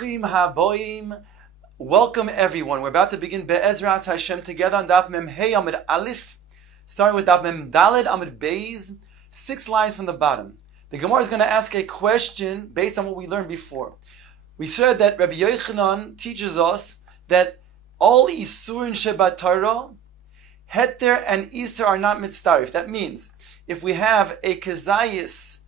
Bruchim haboim. Welcome everyone. We're about to begin Be'ezras Hashem together on Daf Mem Hey Amud Aleph, starting with Daf Mem Daled Amud Beis, 6 lines from the bottom. The Gemara is going to ask a question based on what we learned before. We said that Rabbi Yochanan teaches us that all Isurin Shebat Torah, Heter and Iser are not mitzdarif. That means if we have a kezayis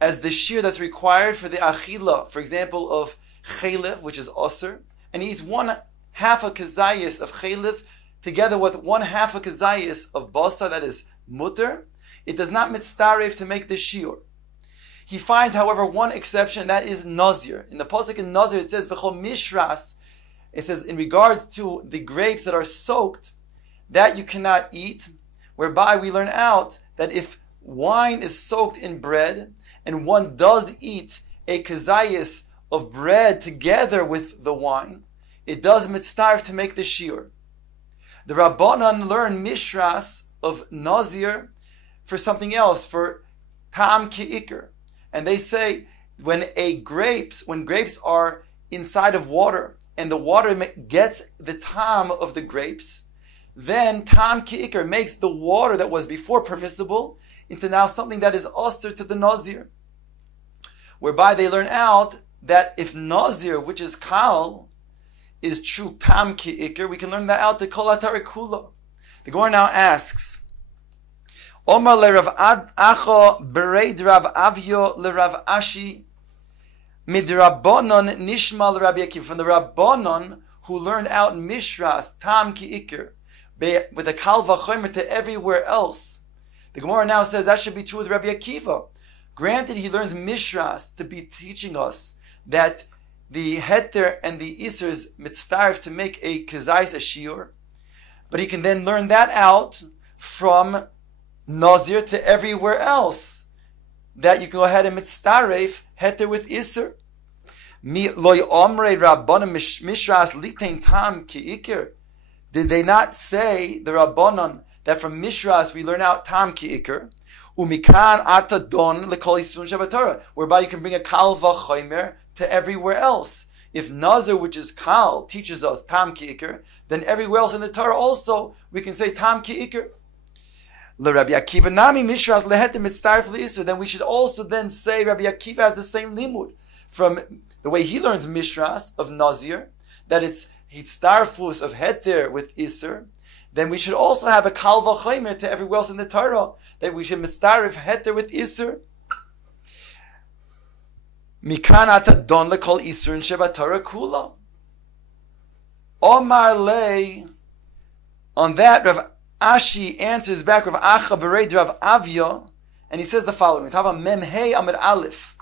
as the shear that's required for the achila, for example, of chaylev, which is osir, and he eats 1/2 a kezayis of chaylev together with 1/2 a kezayis of basar, that is mutter, it does not mitzdarif to make the shiur. He finds, however, one exception, that is nazir. In the pasuk in nazir, it says v'chol mishras. It says in regards to the grapes that are soaked, that you cannot eat, whereby we learn out that if wine is soaked in bread, and one does eat a kezayis of bread together with the wine, it does mitzdarif to make the shiur. The Rabbanan learn mishras of nazir for something else, for tam ki'ikr. And they say when grapes are inside of water, and the water gets the tam of the grapes, then tam ki'ikr makes the water that was before permissible into now something that is osir to the nazir. Whereby they learn out that if nazir, which is kal, is true tam ki'ikr, we can learn that out to kol atare kula. The Gemara now asks, Omar le Rav Acha bereid Rav Avyo le Rav Ashi midrabbanon nishma le Rabbi Akiva. From the Rabbanon who learned out mishras tam ki'ikr with a kal v'chomer to everywhere else. The Gemara now says that should be true with Rabbi Akiva. Granted, he learns mishras to be teaching us that the heter and the iser is mitzdarif to make a kezayis, a shiur, but he can then learn that out from nazir to everywhere else, that you can go ahead and mitzdarif heter with iser. Mi loy omrei rabbanan mishras litein tam ki'ikr. Did they not say, the Rabbanan, that from mishras we learn out tam ki'ikr? Umikan ata don lekol isun Shabbat Torah, whereby you can bring a kal v'chomer to everywhere else. If nazir, which is kal, teaches us tam ki'ikr, then everywhere else in the Torah also we can say tam ki'ikr. Le Rabbi Akiva nami mishras lehetem mitzdarif le'isur. Then we should also then say Rabbi Akiva has the same limud from the way he learns mishras of nazir, that it's hitzdarfus of heter with iser. Then we should also have a kal v'chomer to everywhere else in the Torah, that we should mitzdarif heter with iser. Mikan ata don lekol iser in Shebat Torah kula. Omar lei. On that, Rav Ashi answers back, Rav Acha bereid Rav Avya, and he says the following: Tava Mem Hey Amud Aleph.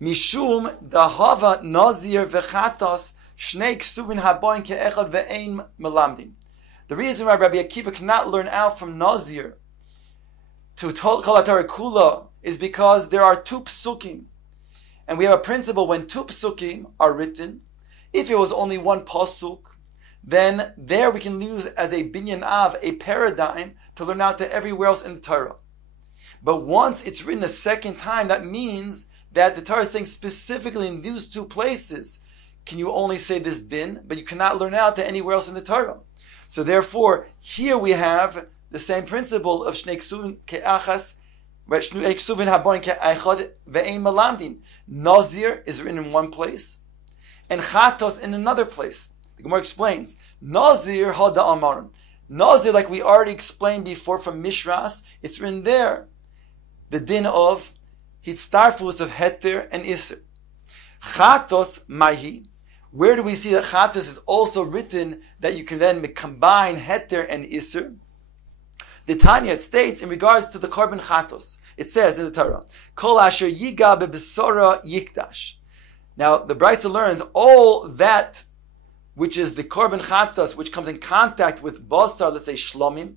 Mishum dahava nazir v'chatas shnei ksuvin haboin ke'echad ve'ein melamdin. The reason why Rabbi Akiva cannot learn out from nazir to kol atare kula is because there are 2 psukim, and we have a principle when 2 psukim are written. If it was only 1 pasuk, then there we can use as a binyan av, a paradigm, to learn out to everywhere else in the Torah. But once it's written a second time, that means that the Torah is saying specifically in these 2 places, can you only say this din, but you cannot learn out to anywhere else in the Torah. So therefore, here we have the same principle of shnei ksuvin ke'achas, shnei ksuvin haboin ke'echad ve'ein melamdin. Nazir is written in one place, and chatos in another place. The Gemara explains, Nazir hada amaron. Nazir, like we already explained before from Mishras, it's written there, the din of hitzdarfus of heter and iser. Chatos mahi. Where do we see that chatos is also written that you can then combine heter and iser? The Tanya, it states in regards to the korban chatos, it says in the Torah, Kol asher yiga bebesora yikdash. Now the Brisa learns all that which is the korban chatos, which comes in contact with basar, let's say shlomim,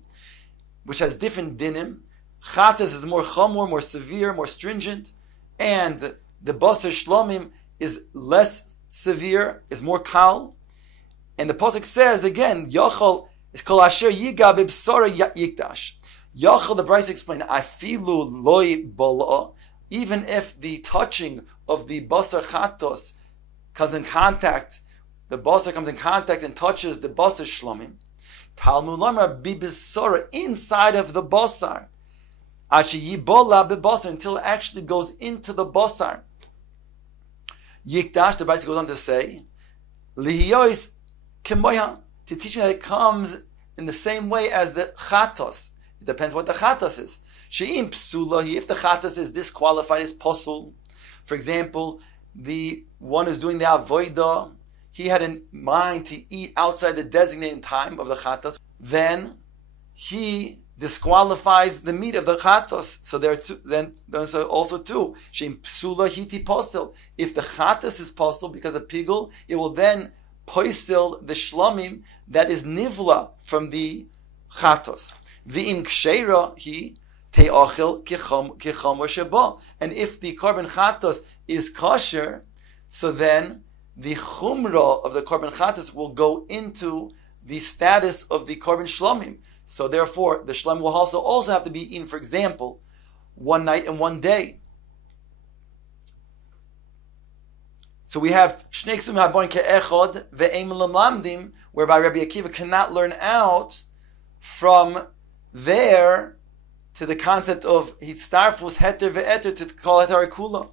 which has different dinim. Chatos is more chamor, more severe, more stringent, and the basar shlomim is less severe, is more kal. And the pasuk says again, Yachal is kol asher yiga bebsora yikdash. Yachal, the Brisa explained, afilu loy bala, even if the touching of the basar chatos comes in contact, the basar comes in contact and touches the basar shlomim. Talmud Lamar bibisora, inside of the basar. Yibola bebasar, until it actually goes into the basar. Yikdash, the Brisa goes on to say, Lihiyois kemoya, to teach me that it comes in the same way as the chatos. It depends what the chatos is. She'im psulahi, if the chatos is disqualified as posul. For example, the one who's doing the avodah, he had in mind to eat outside the designated time of the chatos, then he disqualifies the meat of the chatos. So there are two, then there's also two. She'im psula hiti posel. If the chatos is posel because of pigul, it will then poisel the shlomim that is nivla from the chatos. V'im ksheira he te'achil kicham sheba. And if the korban chatos is kosher, so then the chumrah of the korban chatos will go into the status of the korban shlomim. So therefore, the shlom will also have to be eaten, for example, one night and one day. So we have shnei ksum habon ke'echod ve'em lamdim, whereby Rabbi Akiva cannot learn out from there to the concept of hitzarfus heter ve'eter to call heter kula.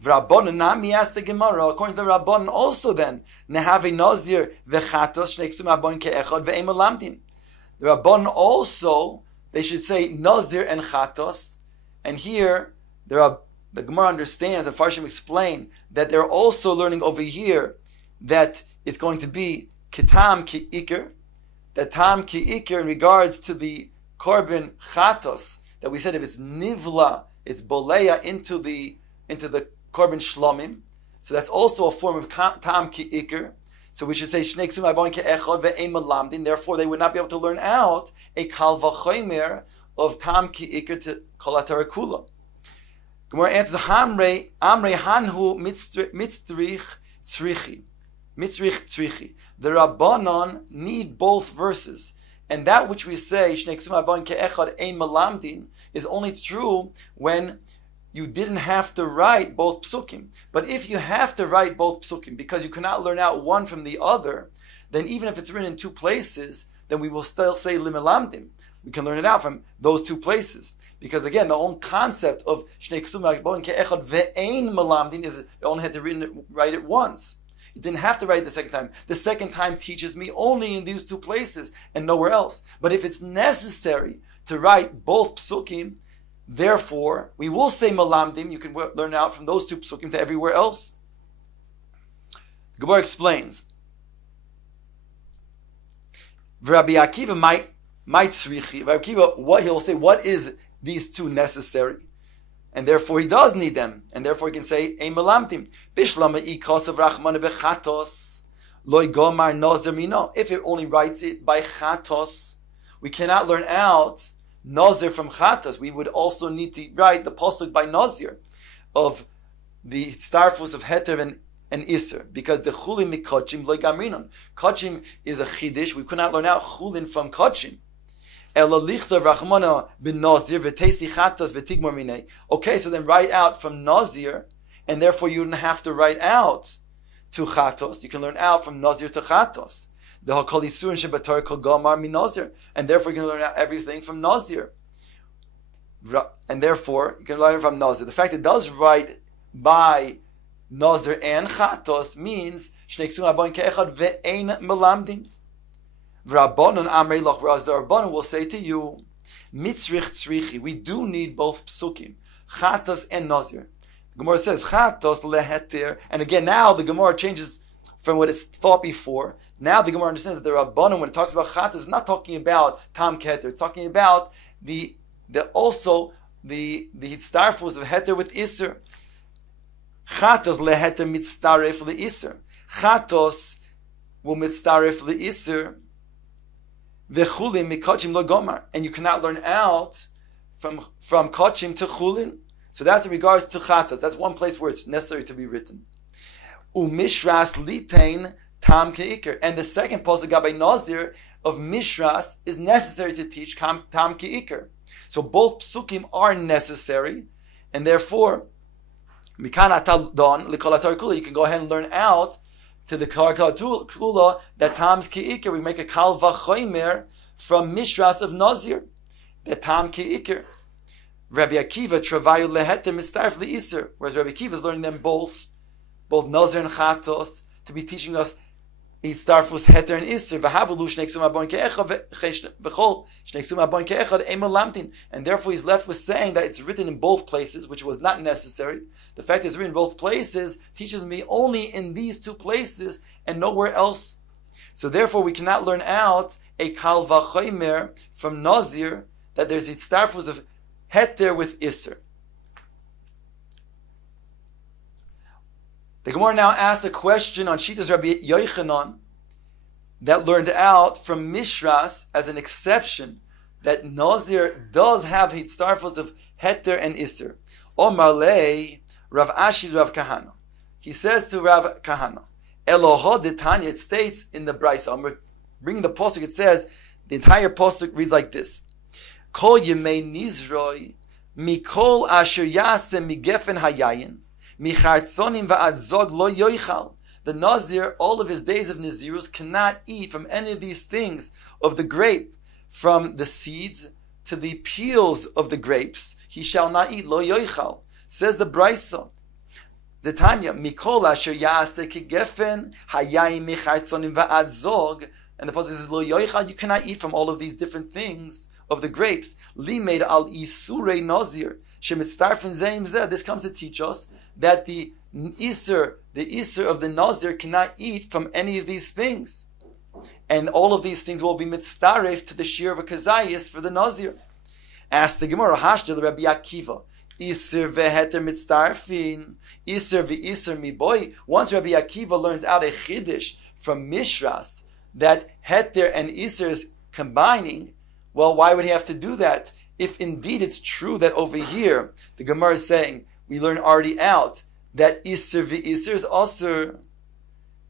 V'rabbanon nami asked the Gemara, according to the Rabbanon also then, nehave nazir ve'chatos shnei ksum habon ke'echod ve'em lamdim. The Rabban also, they should say Nazir and Chatos. And here, the Gemara understands, and Farshim explain, that they're also learning over here that it's going to be Kitam Ki Iker. That Tam Ki Iker in regards to the Korban Chatos, that we said if it's Nivla, it's Boleya into the Korban Shlomim. So that's also a form of Tam Ki Iker. So we should say Shnei Ksum Habon Ke'echad ve'em lamdin. Therefore, they would not be able to learn out a Kal V'chomer of Tam Ki Iker to Kol HaTorah Kula. Gemara answers, Amrei Hanhu Mitzrich Tzrichi. Mitzrich Tzrichi. The Rabbanon need both verses. And that which we say, Shnei Ksum Habon Ke'echad ein melamdin, is only true when you didn't have to write both psukim. But if you have to write both psukim because you cannot learn out one from the other, then even if it's written in two places, then we will still say limelamdim. We can learn it out from those two places. Because again, the whole concept of shnei ksum hakbon ke'echad ve'ein melamdin is it only had to write it once. You didn't have to write it the second time. The second time teaches me only in these two places and nowhere else. But if it's necessary to write both psukim, therefore, we will say malamdim. You can learn out from those two psukim to everywhere else. The Gemara explains. Rabbi Akiva might tzrichi. Rabbi Akiva, what he'll say, what is these two necessary? And therefore he does need them. And therefore he can say, ein malamdim. Bishlama ikosav rachmana bechatos. Loi gomar nozer mino. If it only writes it by chatos, we cannot learn out Nazir from Chatas. We would also need to write the pasuk by Nazir of the starfus of Heter and Isser, because the Chulin mikachim loy gamrinon. Kachim is a chidish. We could not learn out Chulin from Kachim. Ela lichta rachmana bin Nazir v'teisi Chatas v'tigmor minei. Okay, so then write out from Nazir, and therefore you don't have to write out to Chatos. You can learn out from Nazir to Chatos. The Hakol Yisurin Shebatar Kol Gamar min Nazir, and therefore you can learn out everything from Nazir. And therefore you can learn from Nazir. The fact it does write by Nazir and Chatos means Shnei Ksum Habon Ke'echad ve'ein melamdim. V'Rabbanon Amrei Lach, whereas the Rabbanon will say to you, Mitzrich Tzrichi, we do need both psukim, Chatos and Nazir. The Gemara says Chatos leheter, and again now the Gemara changes from what it's thought before. Now the Gemara understands that the Rabbanon, when it talks about Chatas, is not talking about Tam Keter. It's talking about the Hitztarfus of Heter with Isser. Chatos leheter mitztaref leIsser. Chatos will mitztaref leIsser. V'chulin mikachim lo gomar. And you cannot learn out from kachim to chulin. So that's in regards to Chatas. That's one place where it's necessary to be written. Umishras litain tam ke'iker. And the second pasuk by Nazir of Mishras is necessary to teach tam ke'iker. So both psukim are necessary, and therefore, mikan ataldon likol HaTorah kula, you can go ahead and learn out to the karka kula that Tam's ki'ikir, we make a kal v'chomer from mishras of Nazir, that Tam ki'ikir. Rabbi Akiva travayu leheter mistarf le'iser, whereas Rabbi Akiva is learning them both Nazir and Chatos, to be teaching us Yitztarfus heter and iser v'havulu shnei ksum abon ke'echad v'chol shnei ksum abon ke'echad ema lamtin, and therefore he's left with saying that it's written in both places, which was not necessary. The fact that it's written in both places teaches me only in these two places and nowhere else. So therefore we cannot learn out a kal v'chomer from Nazir that there's Yitztarfus of heter with iser. The Gemara now asks a question on Shitas Rabbi Yochanan that learned out from Mishras as an exception that Nazir does have hitztarfos of heter and iser. Omar lei Rav Ashi Rav Kahana. He says to Rav Kahana, Eloho de Tanya, it states in the Brisa. I'm bringing the pasuk. It says the entire pasuk reads like this: Kol yemei nizroi mikol asher yasem migefen hayayin. The Nazir, all of his days of Nazirus, cannot eat from any of these things of the grape, from the seeds to the peels of the grapes. He shall not eat lo yoichal. Says the Brisa, the Tanya, Mikol asher yase kigefen hayayim michartzonim va'adzog, and the pasuk says lo yoichal. You cannot eat from all of these different things of the grapes. Limeid al isurei Nazir. This comes to teach us that the Isser of the Nazir cannot eat from any of these things. And all of these things will be mitztaref to the shir of a kazayis for the Nazir. Ask the Gemara, Hashtel Rabbi Akiva, Isser veheter mitztarfin, Isser ve'isser mi boy. Once Rabbi Akiva learns out a chiddush from Mishras that heter and Isser is combining, well, why would he have to do that? If indeed it's true that over here, the Gemara is saying, we learn already out that Isser v'Isser is also,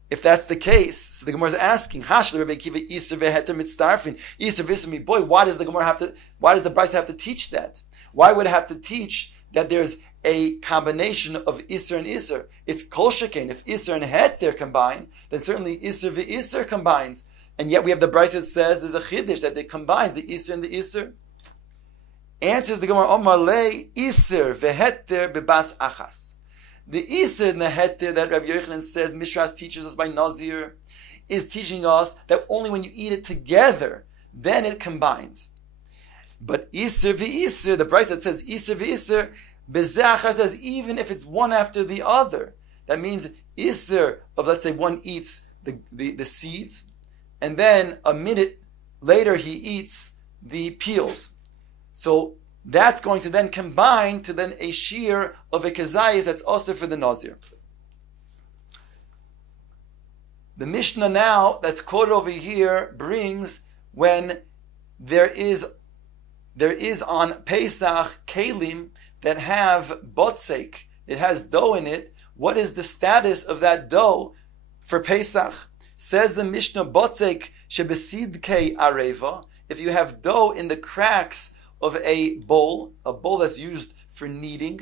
if that's the case, so the Gemara is asking, Hash Rabbi Akiva Isser v'heter mitztarfin, Isser v'Isser mi boy, why does the Brisa have to teach that? Why would it have to teach that there's a combination of Isser and Isser? It's kol shekain. If Isser and heter combine, then certainly Isser v'Isser combines. And yet we have the Brisa that says there's a chiddush that it combines the Isser and the Isser. Answers the Gemara, Omar lei Isser veheter bebas achas. The Isser and the heter that Rabbi Yochanan says Mishras teaches us by Nazir is teaching us that only when you eat it together, then it combines. But Isser v'Isser, the Brisa that says Isser v'Isser, bezachar says even if it's one after the other, that means Isser of, let's say, one eats the seeds, and then a minute later he eats the peels. So that's going to then combine to then a shear of a kazayis that's also for the Nazir. The Mishnah now that's quoted over here brings when there is on Pesach kelim that have botzek, it has dough in it. What is the status of that dough for Pesach? Says the Mishnah, botzek shebesidkei areva. If you have dough in the cracks of a bowl that's used for kneading,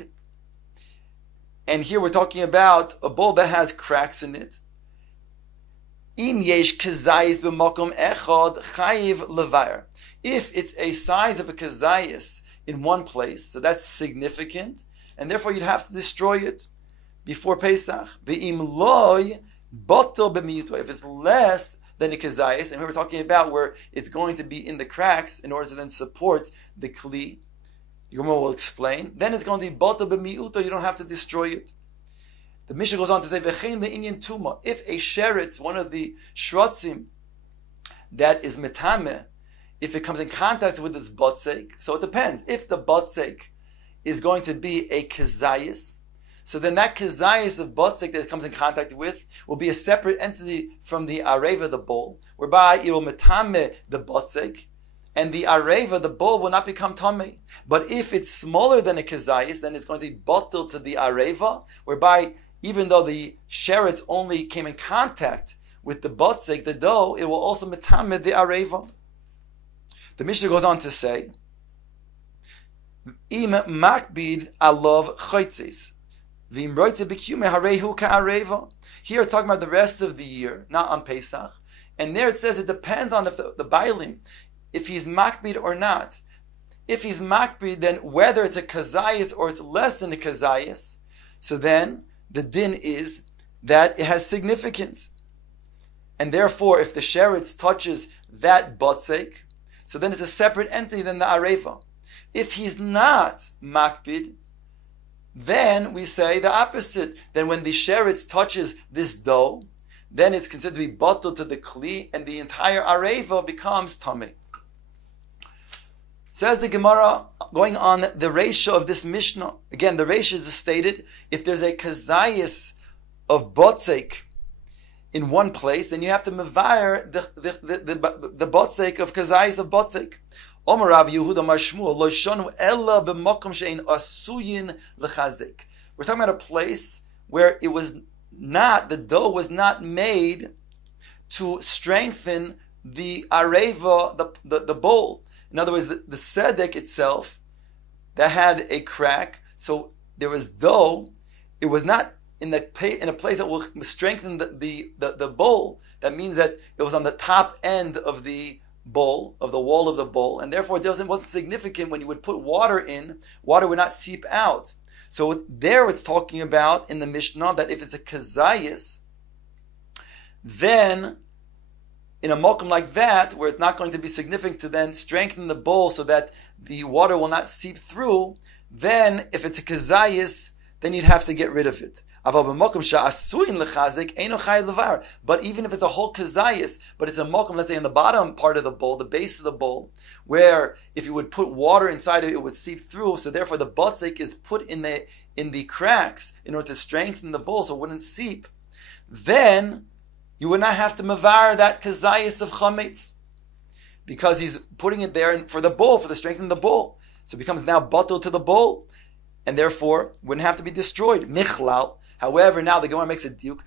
and here we're talking about a bowl that has cracks in it. Im yesh kazayis b'makom echad chayiv levayer. If it's a size of a kazayis in one place, so that's significant, and therefore you'd have to destroy it before Pesach. Ve'im loy botel b'miyuto. If it's less than a kazayis, and we were talking about where it's going to be in the cracks in order to then support the kli, Yirmiyahu will explain, then it's going to be botel b'miyuto, you don't have to destroy it. The Mishnah goes on to say, V'chein le'inyan tuma, if a sheretz, one of the shrotzim that is metame, if it comes in contact with this botzek, so it depends. If the botzek is going to be a kazayis, so then that kazayis of botzek that it comes in contact with will be a separate entity from the areva, the bowl, whereby it will metame the botzek, and the areva, the bowl, will not become tameh. But if it's smaller than a kazayis, then it's going to be bottled to the areva, whereby even though the sheretz only came in contact with the botzek, the dough, it will also metame the areva. The Mishnah goes on to say, Im makbid alov choitzes, Here it's talking about the rest of the year, not on Pesach. And there it says it depends on if the Bailim, if he's makbid or not. If he's makbid, then whether it's a kazayas or it's less than a kazayas, so then the din is that it has significance. And therefore, if the sheretz touches that botzek, so then it's a separate entity than the areva. If he's not makbid, then we say the opposite. Then when the sheretz touches this dough, then it's considered to be bottled to the kli, and the entire areva becomes tameh. Says the Gemara, going on the reisha of this Mishnah. Again, the reisha is stated, if there's a kazayas of botzek in one place, then you have to mevayer the botzek of kazayas of botzek. Omer Rav Yehuda Mar Shmuel, lo shonu ella b'makom she'ein asuyin l'chazek. We're talking about a place where it was not, the dough was not made to strengthen the areva, the bowl. In other words, the sedek itself, that had a crack, so there was dough, it was not in a place that will strengthen the bowl. That means that it was on the top end of the bowl, of the wall of the bowl, and therefore it wasn't significant when you would put water in, water would not seep out. So there it's talking about in the Mishnah that if it's a kazayas, then in a mokum like that, where it's not going to be significant to then strengthen the bowl so that the water will not seep through, then if it's a kazayas, then you'd have to get rid of it. But even if it's a whole kazayas, but it's a mokum, let's say in the bottom part of the bowl, the base of the bowl, where if you would put water inside of it, it would seep through, so therefore the botzek is put in the cracks in order to strengthen the bowl so it wouldn't seep, then you would not have to mavar that kazayas of chametz, because he's putting it there for the bowl, for the strengthening the bowl. So it becomes now bottled to the bowl, and therefore wouldn't have to be destroyed. Michlal. However, now the Gemara makes a diuk.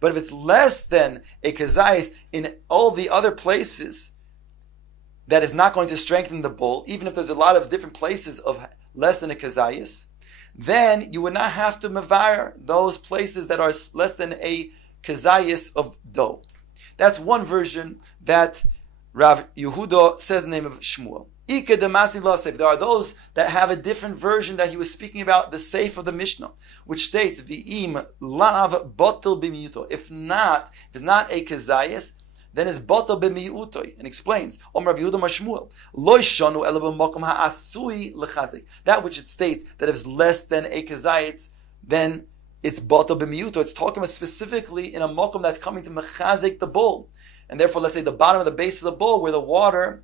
But if it's less than a kazayis in all the other places, that is not going to strengthen the bowl, even if there's a lot of different places of less than a kazayis, then you would not have to mavar those places that are less than a kazayis of dough. That's one version that Rav Yehuda says in the name of Shmuel. There are those that have a different version that he was speaking about the seif of the Mishnah, which states, V'im lav botel b'miyuto. If it's not a kazayis, then it's botel b'miyutoi, and explains, Rav Yehuda Mar Shmuel, lo shonu ela b'makom ha'asui l'chazik. That which it states that if it's less than a kazayis, then it's botel b'miyuto. It's talking about specifically in a makom that's coming to mechazik the bowl. And therefore, let's say the bottom of the base of the bowl where the water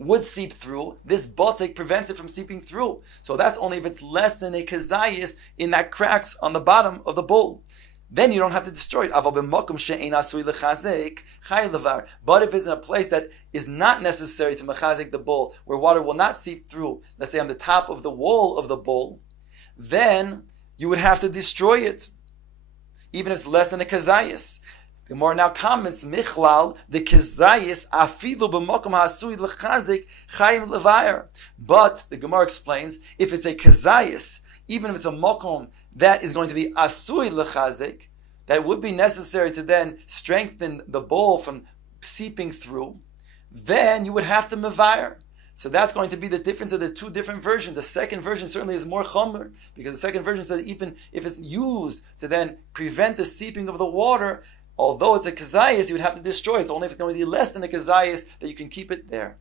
would seep through, this botzek prevents it from seeping through. So that's only if it's less than a kazayis in that cracks on the bottom of the bowl. Then you don't have to destroy it. But if it's in a place that is not necessary to mechazik the bowl, where water will not seep through, let's say on the top of the wall of the bowl, then you would have to destroy it, even if it's less than a kazayis. The Gemara now comments, Michlal, the kazayis, afilu b'mokum ha'asui l'chazik, chayim levayer. But, the Gemara explains, if it's a kazayis, even if it's a mokum that is going to be asui l'chazik, that would be necessary to then strengthen the bowl from seeping through, then you would have to mevayer. So that's going to be the difference of the two different versions. The second version certainly is more chomer, because the second version says even if it's used to then prevent the seeping of the water, although it's a kazayis, you would have to destroy it. It's only if it's going to be less than a kazayis that you can keep it there.